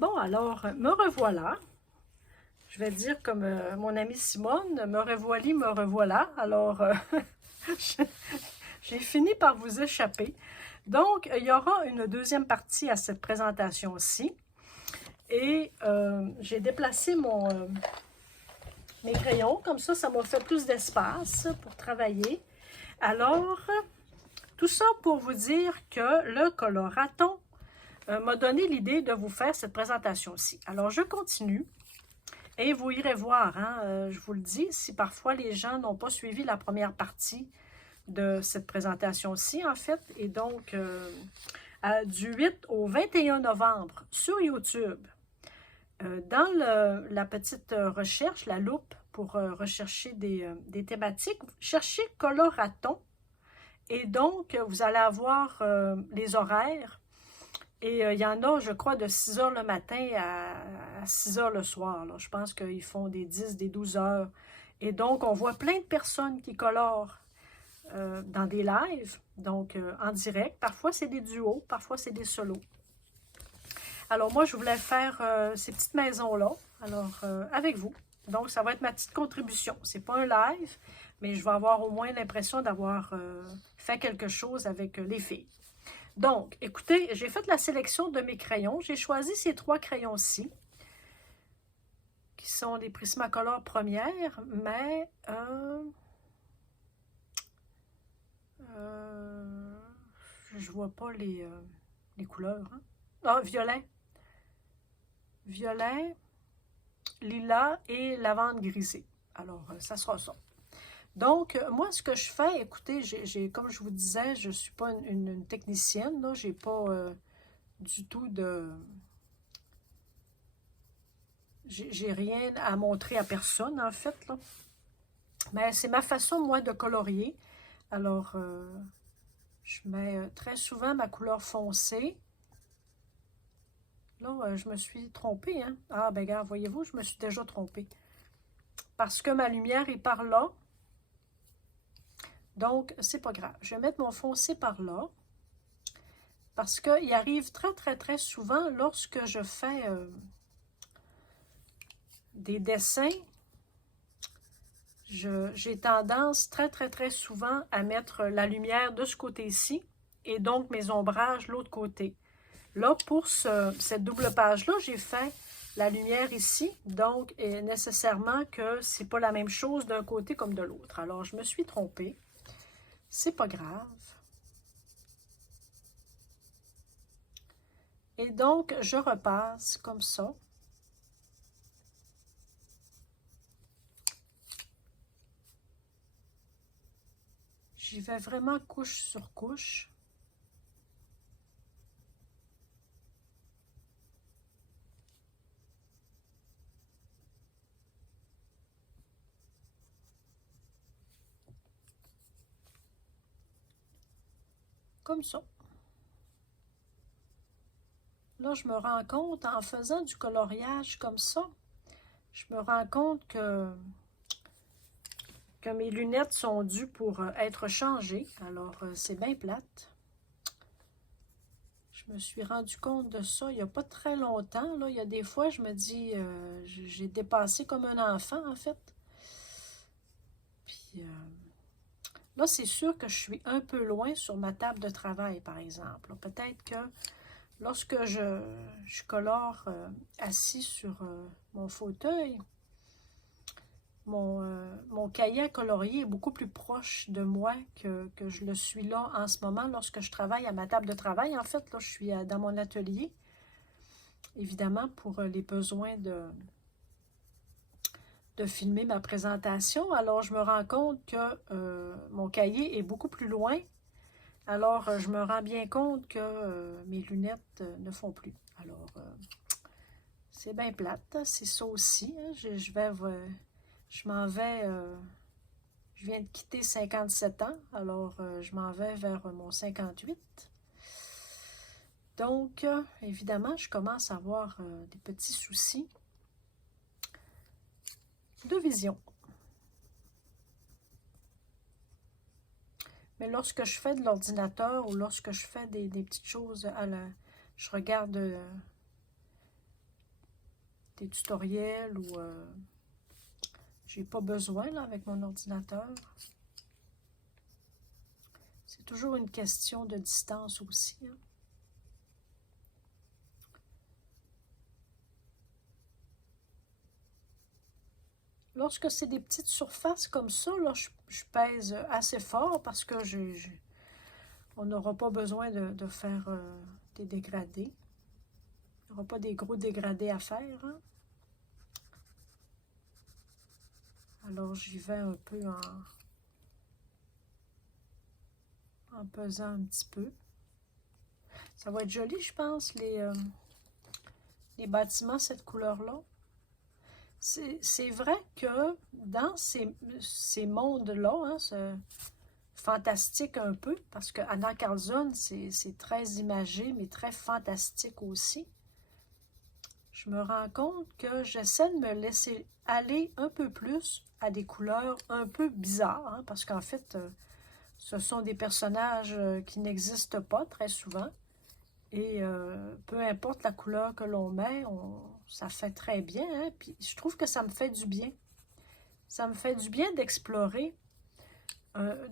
Bon, alors, me revoilà. Je vais dire comme mon amie Simone, me revoilie, me revoilà. Alors, j'ai fini par vous échapper. Donc, il y aura une deuxième partie à cette présentation-ci. Et j'ai déplacé mes crayons. Comme ça m'a fait plus d'espace pour travailler. Alors, tout ça pour vous dire que le coloraton m'a donné l'idée de vous faire cette présentation-ci. Alors, je continue. Et vous irez voir, hein, je vous le dis, si parfois les gens n'ont pas suivi la première partie de cette présentation-ci, en fait, et donc du 8 au 21 novembre sur YouTube, dans la petite recherche, la loupe pour rechercher des thématiques, cherchez coloraton, et donc vous allez avoir les horaires. Et il y en a, je crois, de 6 heures le matin à 6 heures le soir. Là. Je pense qu'ils font des 10, des 12 heures. Et donc, on voit plein de personnes qui colorent dans des lives, donc en direct. Parfois, c'est des duos, parfois, c'est des solos. Alors, moi, je voulais faire ces petites maisons-là, alors avec vous. Donc, ça va être ma petite contribution. C'est pas un live, mais je vais avoir au moins l'impression d'avoir fait quelque chose avec les filles. Donc, écoutez, j'ai fait la sélection de mes crayons. J'ai choisi ces 3 crayons-ci, qui sont des Prismacolor premières, mais je vois pas les couleurs. Hein? Ah, violet. Violet, lilas et lavande grisée. Alors, ça sera ça. Donc, moi, ce que je fais, écoutez, comme je vous disais, je ne suis pas une technicienne, là, j'ai pas du tout de... J'ai rien à montrer à personne, en fait, là. Mais c'est ma façon, moi, de colorier. Alors, je mets très souvent ma couleur foncée. Là, je me suis trompée, hein. Ah, ben, regarde, voyez-vous, je me suis déjà trompée. Parce que ma lumière est par là. Donc, c'est pas grave. Je vais mettre mon foncé par là. Parce qu'il arrive très, très, très souvent, lorsque je fais des dessins, j'ai tendance très, très, très souvent à mettre la lumière de ce côté-ci et donc mes ombrages de l'autre côté. Là, pour cette double page-là, j'ai fait la lumière ici, donc nécessairement que c'est pas la même chose d'un côté comme de l'autre. Alors, je me suis trompée. C'est pas grave. Et donc, je repasse comme ça. J'y vais vraiment couche sur couche. Comme ça. Là, je me rends compte, en faisant du coloriage comme ça, je me rends compte que mes lunettes sont dues pour être changées. Alors, c'est bien plate. Je me suis rendu compte de ça il n'y a pas très longtemps. Là. Il y a des fois, je me dis, j'ai dépassé comme un enfant, en fait. Puis, là, c'est sûr que je suis un peu loin sur ma table de travail, par exemple. Peut-être que lorsque je colore assis sur mon fauteuil, mon cahier à colorier est beaucoup plus proche de moi que je le suis là en ce moment lorsque je travaille à ma table de travail. En fait, là, je suis dans mon atelier, évidemment, pour les besoins de filmer ma présentation. Alors, je me rends compte que mon cahier est beaucoup plus loin. Alors, je me rends bien compte que mes lunettes ne font plus. Alors, c'est bien plate, c'est ça aussi. Hein. Je m'en vais, je viens de quitter 57 ans, alors je m'en vais vers mon 58. Donc, évidemment, je commence à avoir des petits soucis de vision. Mais lorsque je fais de l'ordinateur ou lorsque je fais des petites choses je regarde des tutoriels ou j'ai pas besoin là, avec mon ordinateur. C'est toujours une question de distance aussi. Hein. Lorsque c'est des petites surfaces comme ça, là, je pèse assez fort parce que on n'aura pas besoin de faire des dégradés. Il n'y aura pas des gros dégradés à faire. Hein. Alors, j'y vais un peu en pesant un petit peu. Ça va être joli, je pense, les bâtiments, cette couleur-là. C'est vrai que dans ces mondes-là, hein, fantastique un peu, parce que Anna Carlzone, c'est très imagé, mais très fantastique aussi. Je me rends compte que j'essaie de me laisser aller un peu plus à des couleurs un peu bizarres, hein, parce qu'en fait, ce sont des personnages qui n'existent pas très souvent. Et peu importe la couleur que l'on met, ça fait très bien. Hein? Puis je trouve que ça me fait du bien. Ça me fait du bien d'explorer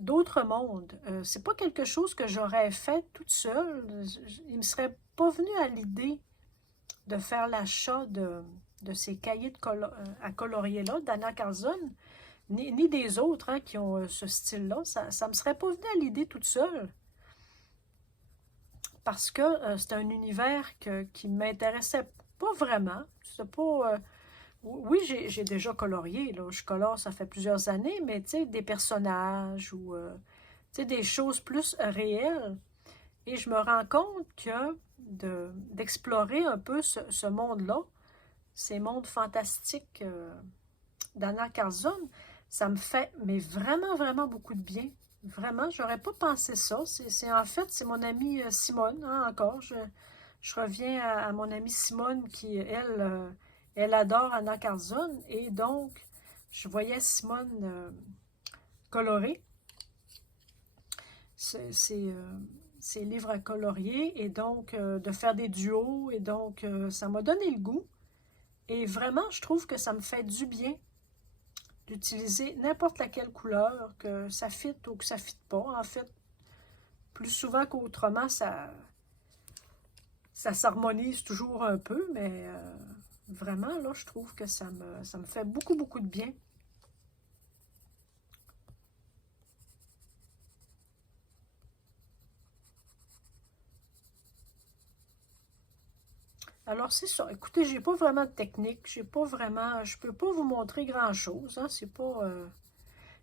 d'autres mondes. C'est pas quelque chose que j'aurais fait toute seule. Il me serait pas venu à l'idée de faire l'achat de ces cahiers à colorier-là d'Anna Carlzone, ni des autres hein, qui ont ce style-là. Ça me serait pas venu à l'idée toute seule. Parce que c'est un univers qui ne m'intéressait pas vraiment. C'est pas, oui, j'ai déjà colorié. Là. Je colore, ça fait plusieurs années, mais des personnages ou des choses plus réelles. Et je me rends compte que d'explorer un peu ce monde-là, ces mondes fantastiques d'Anna Carlzone, ça me fait mais vraiment, vraiment beaucoup de bien. Vraiment, j'aurais pas pensé ça. En fait, c'est mon amie Simone, hein, encore. Je reviens à mon amie Simone qui, elle adore Anna Carlzone. Et donc, je voyais Simone colorer ses livres à colorier et donc de faire des duos. Et donc, ça m'a donné le goût. Et vraiment, je trouve que ça me fait du bien d'utiliser n'importe laquelle couleur, que ça fit ou que ça ne fit pas. En fait, plus souvent qu'autrement, ça s'harmonise toujours un peu, mais vraiment, là, je trouve que ça me fait beaucoup, beaucoup de bien. Alors, c'est ça. Écoutez, j'ai pas vraiment de technique. J'ai pas vraiment... Je peux pas vous montrer grand-chose. Hein, c'est pas...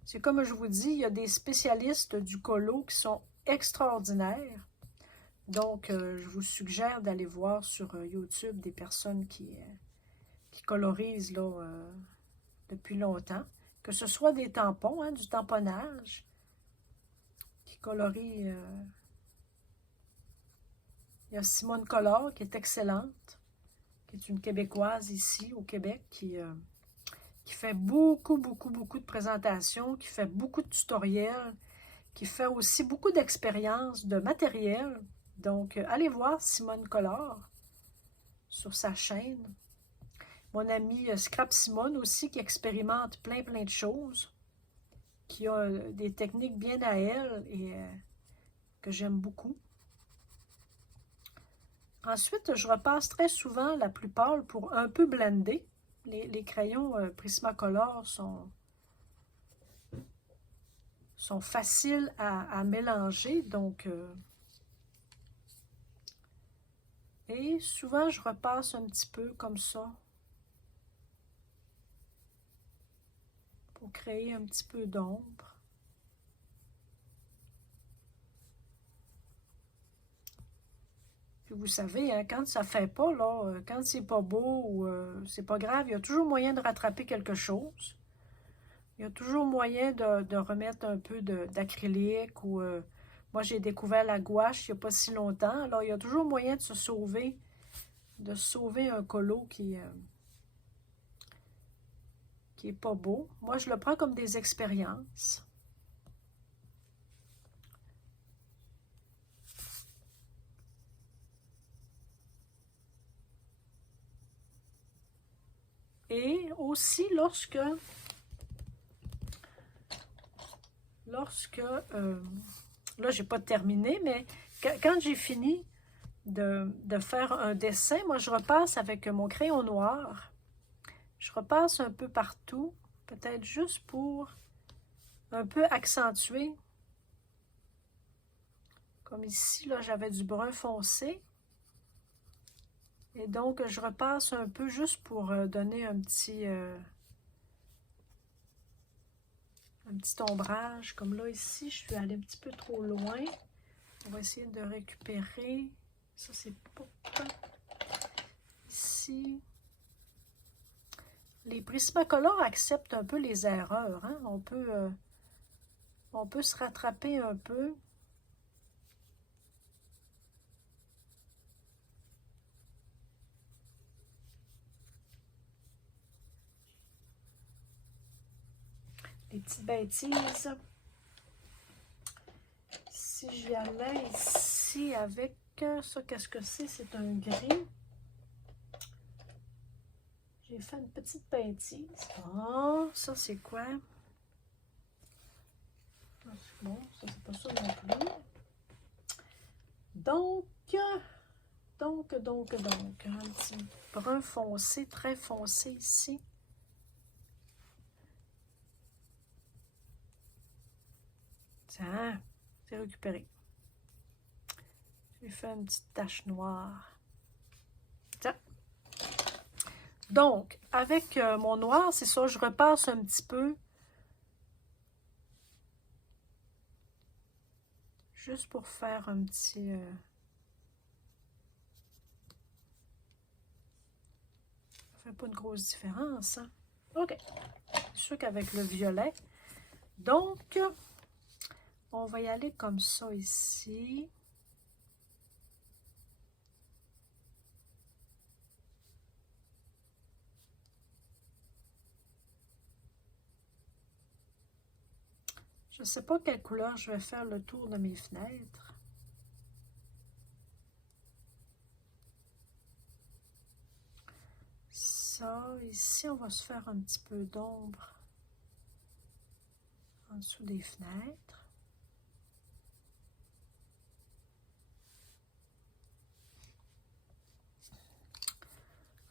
c'est comme je vous dis, il y a des spécialistes du colo qui sont extraordinaires. Donc, je vous suggère d'aller voir sur YouTube des personnes qui colorisent là, depuis longtemps. Que ce soit des tampons, hein, du tamponnage, qui colorie. Il y a Simone Collard qui est excellente, qui est une Québécoise ici au Québec, qui fait beaucoup, beaucoup, beaucoup de présentations, qui fait beaucoup de tutoriels, qui fait aussi beaucoup d'expériences de matériel. Donc, allez voir Simone Collard sur sa chaîne. Mon ami Scrap Simone aussi, qui expérimente plein, plein de choses, qui a des techniques bien à elle et que j'aime beaucoup. Ensuite, je repasse très souvent la plus pâle pour un peu blender. Les crayons Prismacolor sont faciles à mélanger, donc... et souvent, je repasse un petit peu comme ça pour créer un petit peu d'ombre. Puis vous savez, hein, quand ça fait pas, là, quand c'est pas beau ou c'est pas grave, il y a toujours moyen de rattraper quelque chose. Il y a toujours moyen de remettre un peu d'acrylique ou... moi, j'ai découvert la gouache il n'y a pas si longtemps. Alors, il y a toujours moyen de sauver un colo qui est pas beau. Moi, je le prends comme des expériences. Et aussi, là, j'ai pas terminé, mais quand j'ai fini de faire un dessin, moi, je repasse avec mon crayon noir. Je repasse un peu partout, peut-être juste pour un peu accentuer. Comme ici, là, j'avais du brun foncé. Et donc, je repasse un peu juste pour donner un petit ombrage. Comme là, ici, je suis allée un petit peu trop loin. On va essayer de récupérer. Ça, c'est pas... Ici. Les Prismacolor acceptent un peu les erreurs. Hein? On peut se rattraper un peu. Les petites bêtises. Si j'y allais ici avec ça, qu'est-ce que c'est? C'est un gris. J'ai fait une petite bêtise. Oh, ça c'est quoi? Bon, ça c'est pas ça non plus. Donc, un petit brun foncé, très foncé ici. Tiens, c'est récupéré. J'ai fait une petite tache noire. Tiens. Donc, avec mon noir, c'est ça, je repasse un petit peu. Juste pour faire un petit... ça fait pas une grosse différence, hein? OK. C'est sûr qu'avec le violet. Donc, on va y aller comme ça ici. Je ne sais pas quelle couleur je vais faire le tour de mes fenêtres. Ça, ici, on va se faire un petit peu d'ombre en dessous des fenêtres.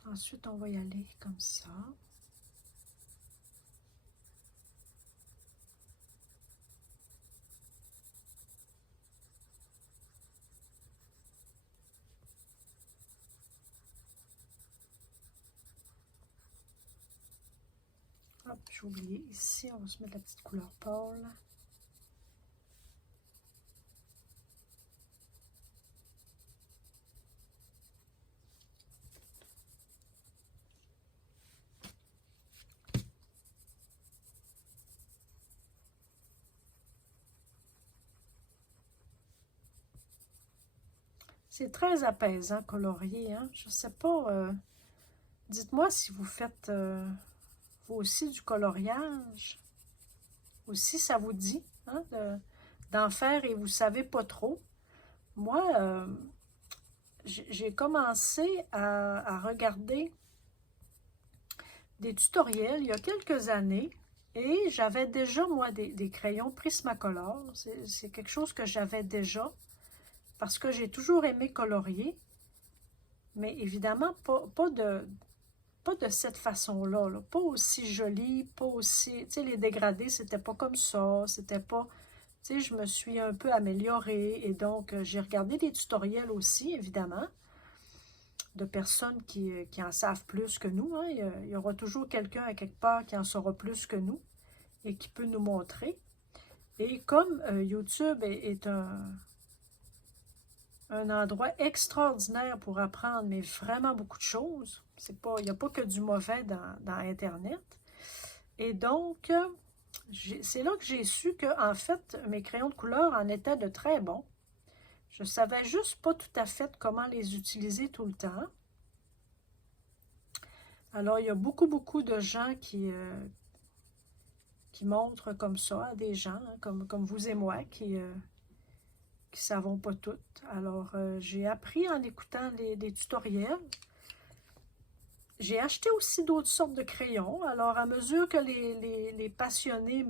Ensuite, on va y aller comme ça. Hop, j'ai oublié. Ici, on va se mettre la petite couleur pâle. C'est très apaisant, colorié. Hein? Je ne sais pas. Dites-moi si vous faites vous aussi du coloriage. Aussi, ça vous dit hein, d'en faire et vous ne savez pas trop. Moi, j'ai commencé à regarder des tutoriels il y a quelques années et j'avais déjà, moi, des crayons Prismacolor. C'est quelque chose que j'avais déjà parce que j'ai toujours aimé colorier, mais évidemment, pas de cette façon-là, là. Pas aussi joli, pas aussi... Tu sais, les dégradés, c'était pas comme ça, c'était pas... Tu sais, je me suis un peu améliorée et donc j'ai regardé des tutoriels aussi, évidemment, de personnes qui en savent plus que nous. Hein. Il y aura toujours quelqu'un à quelque part qui en saura plus que nous et qui peut nous montrer. Et comme YouTube est un endroit extraordinaire pour apprendre, mais vraiment beaucoup de choses, il n'y a pas que du mauvais dans Internet. Et donc, c'est là que j'ai su que, en fait, mes crayons de couleur en étaient de très bons. Je ne savais juste pas tout à fait comment les utiliser tout le temps. Alors, il y a beaucoup de gens qui montrent comme ça à des gens, hein, comme vous et moi, qui ne savons pas tout. Alors, j'ai appris en écoutant des tutoriels. j'ai acheté aussi d'autres sortes de crayons. Alors, à mesure que les passionnés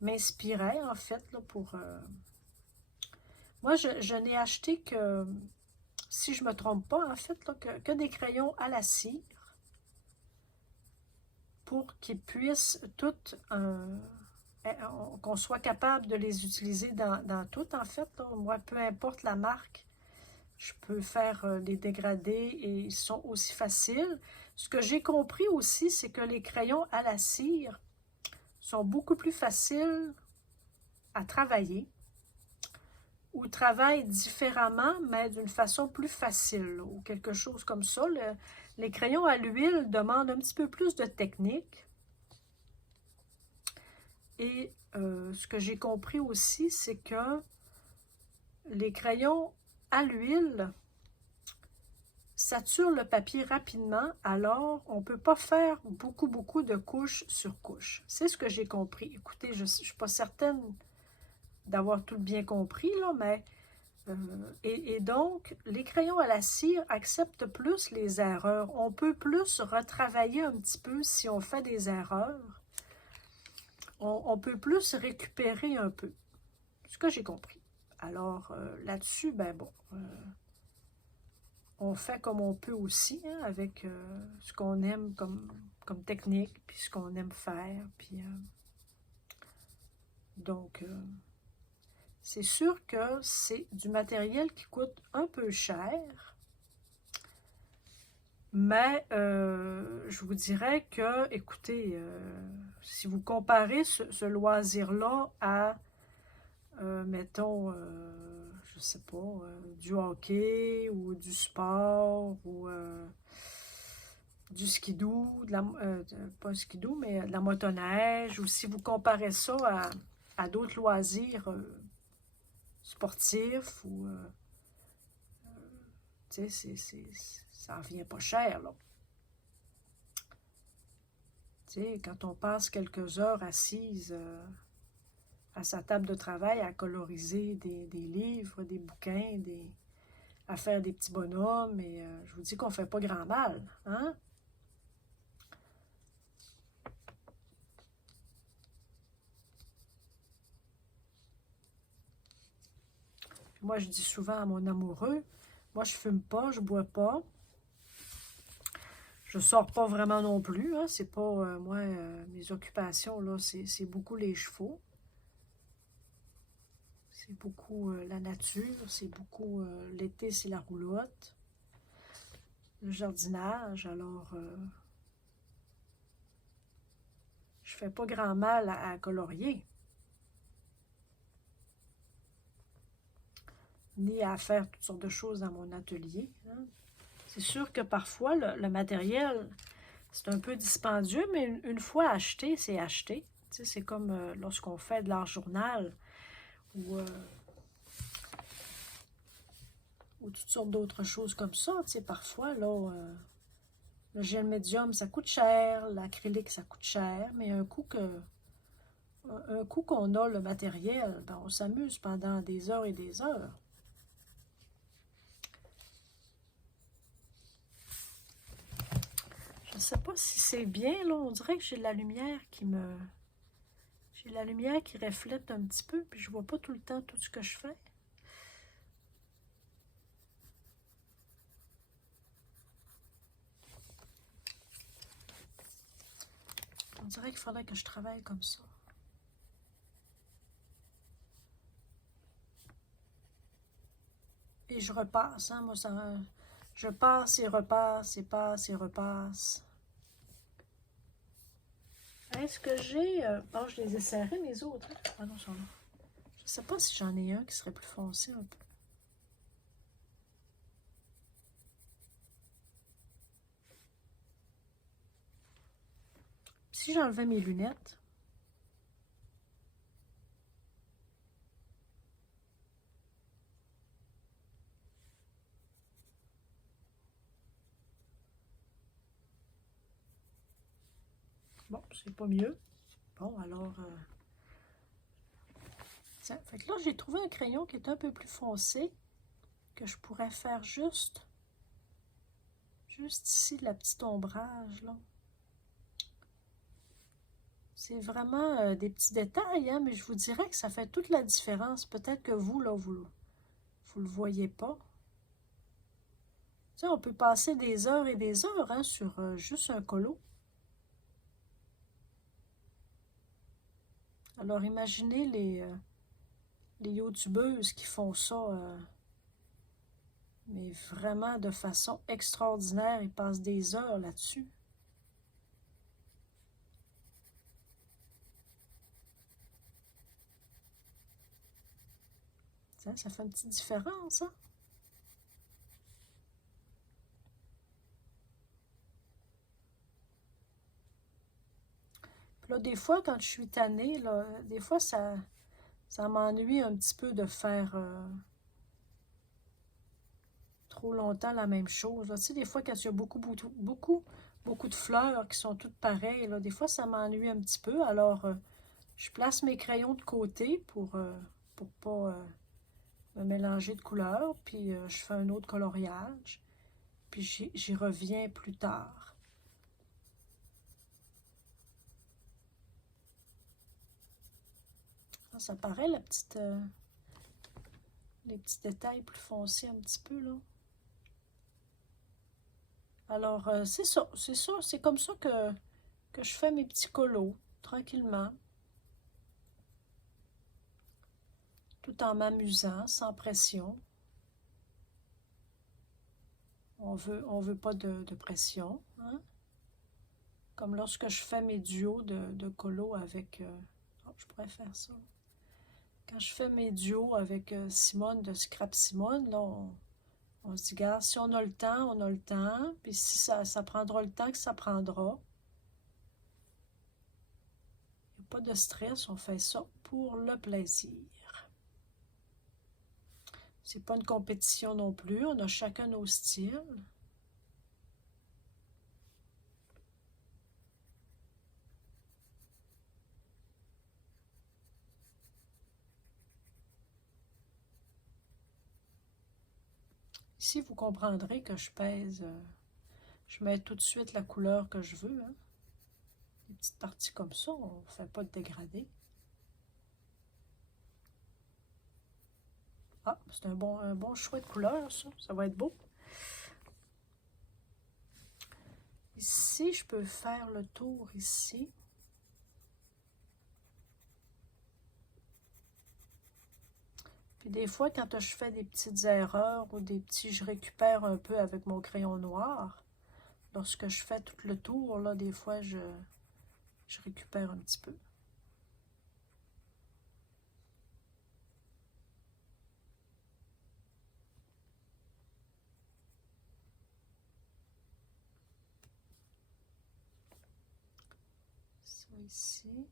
m'inspiraient, en fait, là, pour... Moi, je n'ai acheté que, si je ne me trompe pas, en fait, là, que des crayons à la cire pour qu'ils puissent toutes... qu'on soit capable de les utiliser dans tout, en fait. Là. Moi, peu importe la marque, je peux faire les dégradés et ils sont aussi faciles. Ce que j'ai compris aussi, c'est que les crayons à la cire sont beaucoup plus faciles à travailler ou travaillent différemment, mais d'une façon plus facile ou quelque chose comme ça. Les crayons à l'huile demandent un petit peu plus de technique. Et ce que j'ai compris aussi, c'est que les crayons à l'huile saturent le papier rapidement, alors on ne peut pas faire beaucoup de couches sur couches. C'est ce que j'ai compris. Écoutez, je ne suis pas certaine d'avoir tout bien compris, là, mais... et donc, les crayons à la cire acceptent plus les erreurs. On peut plus retravailler un petit peu si on fait des erreurs. On peut plus récupérer un peu. Ce que j'ai compris. Alors, là-dessus, ben bon... on fait comme on peut aussi, hein, avec ce qu'on aime comme technique, puis ce qu'on aime faire. Puis, donc, c'est sûr que c'est du matériel qui coûte un peu cher, mais je vous dirais que, écoutez, si vous comparez ce loisir-là à, mettons, je sais pas, du hockey ou du sport ou du skidoo, pas skidoo, mais de la motoneige, ou si vous comparez ça à d'autres loisirs sportifs, ou, tu sais, ça ne revient pas cher, là. Tu sais, quand on passe quelques heures assise à sa table de travail à coloriser des livres, des bouquins, à faire des petits bonhommes, et je vous dis qu'on ne fait pas grand mal, hein? Moi, je dis souvent à mon amoureux, moi, je fume pas, je bois pas. Je sors pas vraiment non plus, hein. C'est pas, moi, mes occupations, là, c'est beaucoup les chevaux. C'est beaucoup la nature, c'est beaucoup l'été, c'est la roulotte. Le jardinage, alors je fais pas grand mal à colorier. Ni à faire toutes sortes de choses dans mon atelier, hein. C'est sûr que parfois, le matériel, c'est un peu dispendieux, mais une fois acheté, c'est acheté. Tu sais, c'est comme lorsqu'on fait de l'art journal ou toutes sortes d'autres choses comme ça. Tu sais, parfois, là, le gel médium, ça coûte cher, l'acrylique, ça coûte cher, mais un coup qu'on a le matériel, ben, on s'amuse pendant des heures et des heures. Je ne sais pas si c'est bien, là, on dirait que j'ai de la lumière J'ai de la lumière qui reflète un petit peu, puis je vois pas tout le temps tout ce que je fais. On dirait qu'il faudrait que je travaille comme ça. Et je repasse, hein, moi, je passe et repasse, et passe et repasse. Est-ce que j'ai... bon, je les ai serrés, mes autres. Hein? Ah non, ils sont là. Je sais pas si j'en ai un qui serait plus foncé un peu. Si j'enlevais mes lunettes... Bon, c'est pas mieux. Bon, alors... Tiens, fait que là, j'ai trouvé un crayon qui est un peu plus foncé, que je pourrais faire juste Juste ici, la petite ombrage, là. C'est vraiment des petits détails, hein, mais je vous dirais que ça fait toute la différence. Peut-être que vous, là, vous le voyez pas. Tu sais, on peut passer des heures et des heures hein, sur juste un colo. Alors, imaginez les youtubeuses qui font ça, mais vraiment de façon extraordinaire. Ils passent des heures là-dessus. Ça fait une petite différence, hein? Puis là, des fois, quand je suis tannée, là, des fois, ça m'ennuie un petit peu de faire trop longtemps la même chose. Là. Tu sais, des fois, quand il y a beaucoup de fleurs qui sont toutes pareilles, là, des fois, ça m'ennuie un petit peu. Alors, je place mes crayons de côté pour pas me mélanger de couleurs. Puis, je fais un autre coloriage. Puis, j'y reviens plus tard. Ça paraît, les petits détails plus foncés un petit peu, là. Alors, c'est ça, c'est comme ça que je fais mes petits colos, tranquillement, tout en m'amusant, sans pression. On veut pas de pression, hein? Comme lorsque je fais mes duos de colos avec... oh, je pourrais faire ça. Quand je fais mes duos avec Simone de Scrap Simone, là, on se dit, regarde, si on a le temps, on a le temps. Puis si ça prendra le temps que ça prendra. Il n'y a pas de stress, on fait ça pour le plaisir. C'est pas une compétition non plus, on a chacun nos styles. Ici, vous comprendrez que je pèse, je mets tout de suite la couleur que je veux. Hein. Des petites parties comme ça, on ne fait pas de dégradé. Ah, c'est un bon choix de couleur, ça. Ça va être beau. Ici, je peux faire le tour ici. Puis des fois, quand je fais des petites erreurs ou des petits, je récupère un peu avec mon crayon noir. Lorsque je fais tout le tour, là, des fois, je récupère un petit peu. Ça ici.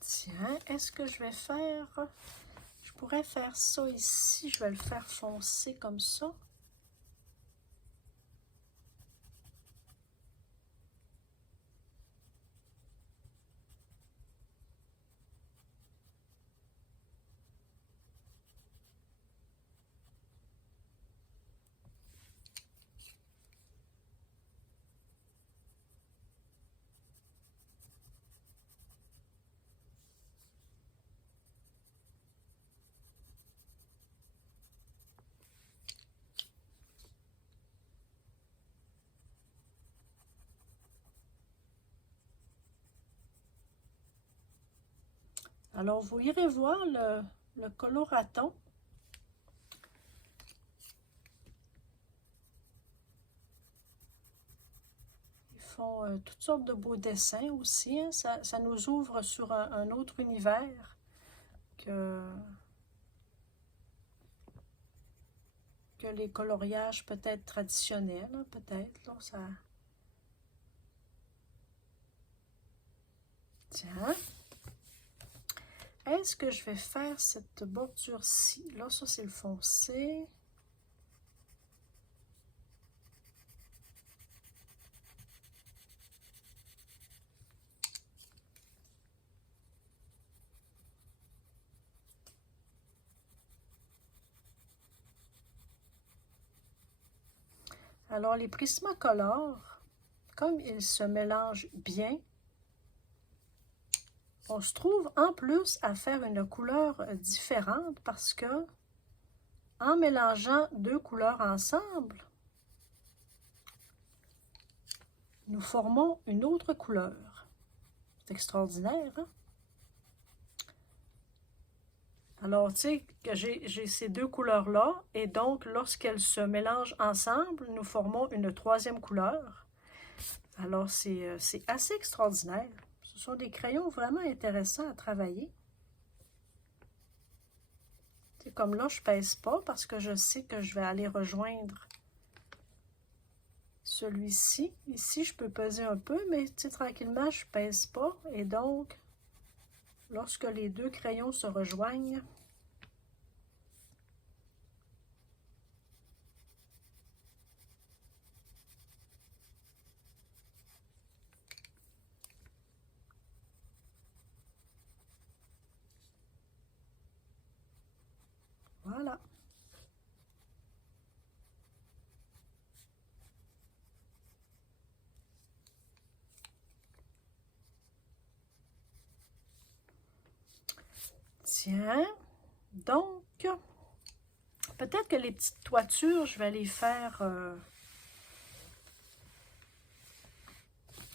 Tiens, est-ce que je vais faire... Je pourrais faire ça ici, je vais le faire foncer comme ça. Alors, vous irez voir le coloraton. Ils font toutes sortes de beaux dessins aussi. Hein. Ça nous ouvre sur un autre univers que les coloriages peut-être traditionnels. Hein, peut-être, là, ça... Tiens. Est-ce que je vais faire cette bordure-ci? Là, ça, c'est le foncé. Alors, les Prismacolor, comme ils se mélangent bien, on se trouve en plus à faire une couleur différente parce que en mélangeant deux couleurs ensemble, nous formons une autre couleur. C'est extraordinaire, hein? Alors, tu sais, que j'ai ces deux couleurs-là, et donc, lorsqu'elles se mélangent ensemble, nous formons une troisième couleur. Alors, c'est assez extraordinaire. Ce sont des crayons vraiment intéressants à travailler. C'est comme là, je ne pèse pas parce que je sais que je vais aller rejoindre celui-ci. Ici, je peux peser un peu, mais tranquillement, je ne pèse pas. Et donc, lorsque les deux crayons se rejoignent, voilà. Tiens, donc, peut-être que les petites toitures, je vais les faire...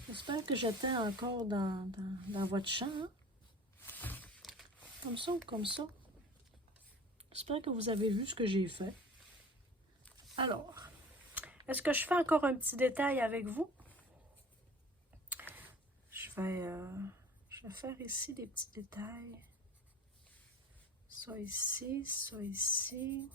J'espère que j'étais encore dans votre champ. Hein? Comme ça ou comme ça. J'espère que vous avez vu ce que j'ai fait. Alors, est-ce que je fais encore un petit détail avec vous? Je vais faire ici des petits détails. Ça ici, ça ici.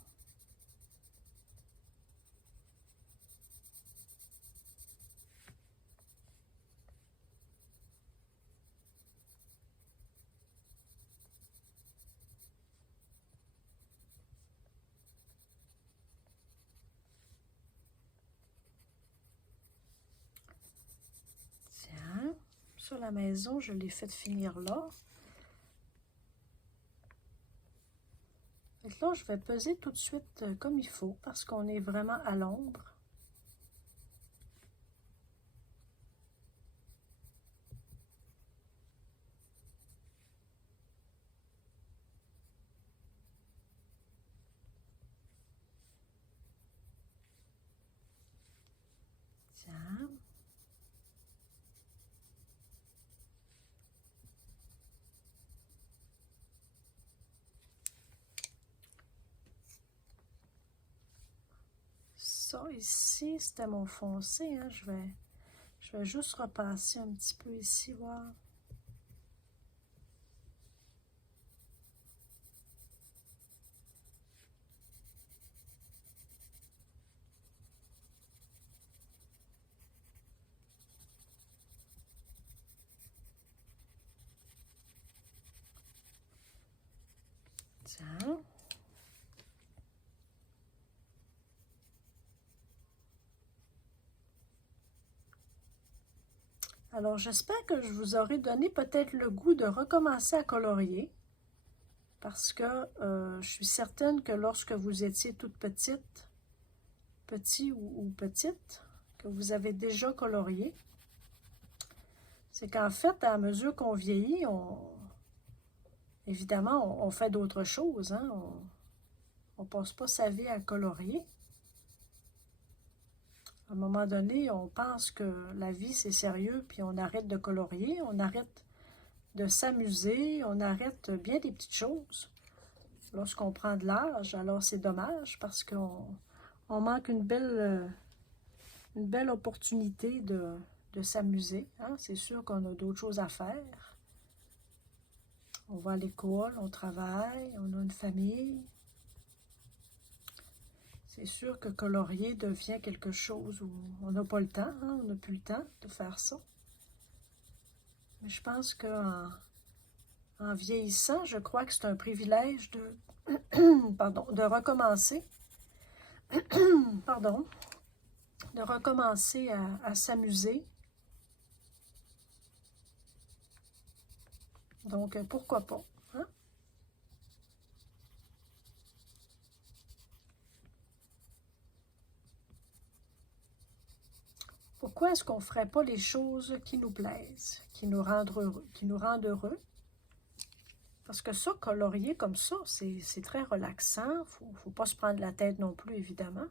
Tiens, sur la maison, je l'ai fait finir là. Et là, je vais peser tout de suite comme il faut parce qu'on est vraiment à l'ombre. Tiens. Ça ici, c'était mon foncé. Hein. Je vais juste repasser un petit peu ici, voir. Tiens. Alors, j'espère que je vous aurai donné peut-être le goût de recommencer à colorier parce que je suis certaine que lorsque vous étiez toute petite, petit ou petite, que vous avez déjà colorié, c'est qu'en fait, à mesure qu'on vieillit, évidemment, on fait d'autres choses. Hein? On ne passe pas sa vie à colorier. À un moment donné, on pense que la vie, c'est sérieux, puis on arrête de colorier, on arrête de s'amuser, on arrête bien des petites choses lorsqu'on prend de l'âge. Alors, c'est dommage parce qu'on manque une belle opportunité de s'amuser. Hein? C'est sûr qu'on a d'autres choses à faire. On va à l'école, on travaille, on a une famille. C'est sûr que colorier devient quelque chose où on n'a pas le temps, hein? On n'a plus le temps de faire ça. Mais je pense qu'en vieillissant, je crois que c'est un privilège pardon, de recommencer, pardon, de recommencer à s'amuser. Donc, pourquoi pas? Hein? pourquoi est-ce qu'on ne ferait pas les choses qui nous plaisent, qui nous rendent heureux? Parce que ça, colorier comme ça, c'est très relaxant. Il ne faut pas se prendre la tête non plus, évidemment.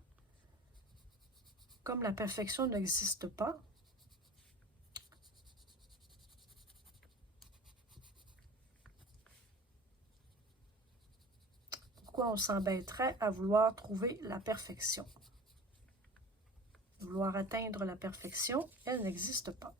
Comme la perfection n'existe pas, pourquoi on s'embêterait à vouloir trouver la perfection? Vouloir atteindre la perfection, elle n'existe pas.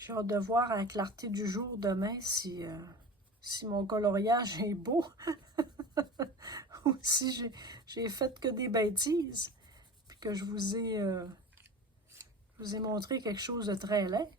J'ai hâte de voir à la clarté du jour demain si mon coloriage est beau ou si j'ai fait que des bêtises puis que je vous ai montré quelque chose de très laid.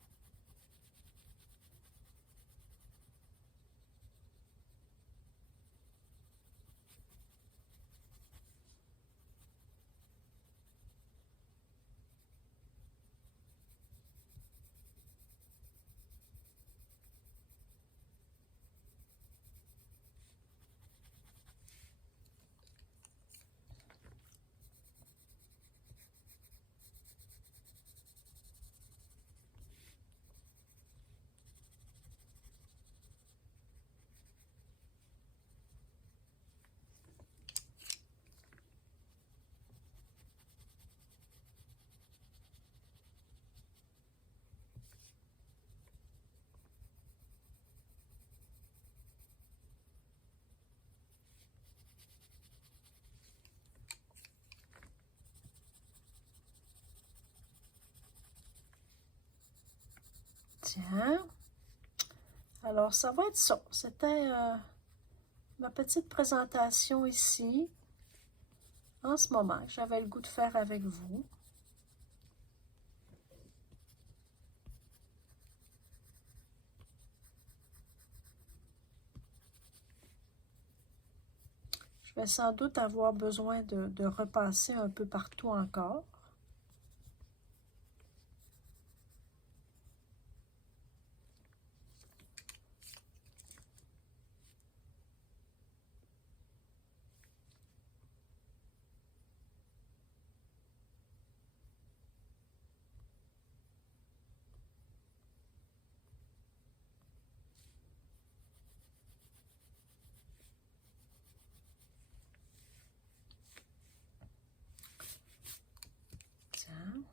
Tiens, alors ça va être ça. C'était ma petite présentation ici, en ce moment, que j'avais le goût de faire avec vous. Je vais sans doute avoir besoin de repasser un peu partout encore. Tiens.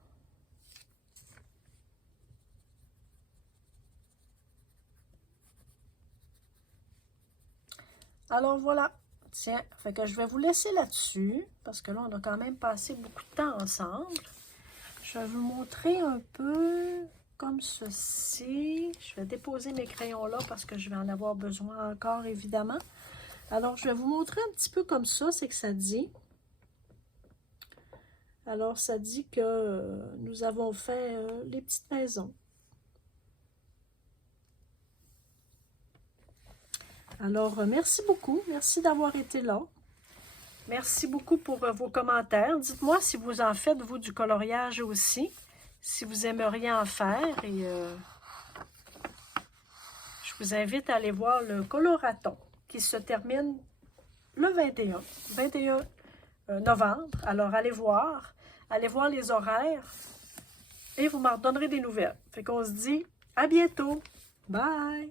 Alors voilà, tiens, fait que je vais vous laisser là-dessus, parce que là, on a quand même passé beaucoup de temps ensemble. Je vais vous montrer un peu comme ceci. Je vais déposer mes crayons là, parce que je vais en avoir besoin encore, évidemment. Alors, je vais vous montrer un petit peu comme ça, c'est que ça dit. Alors, ça dit que nous avons fait les petites maisons. Alors, merci beaucoup. Merci d'avoir été là. Merci beaucoup pour vos commentaires. Dites-moi si vous en faites, vous, du coloriage aussi. Si vous aimeriez en faire. Et je vous invite à aller voir le coloraton qui se termine le 21 novembre. Alors, allez voir les horaires et vous m'en redonnerez des nouvelles. Fait qu'on se dit à bientôt. Bye!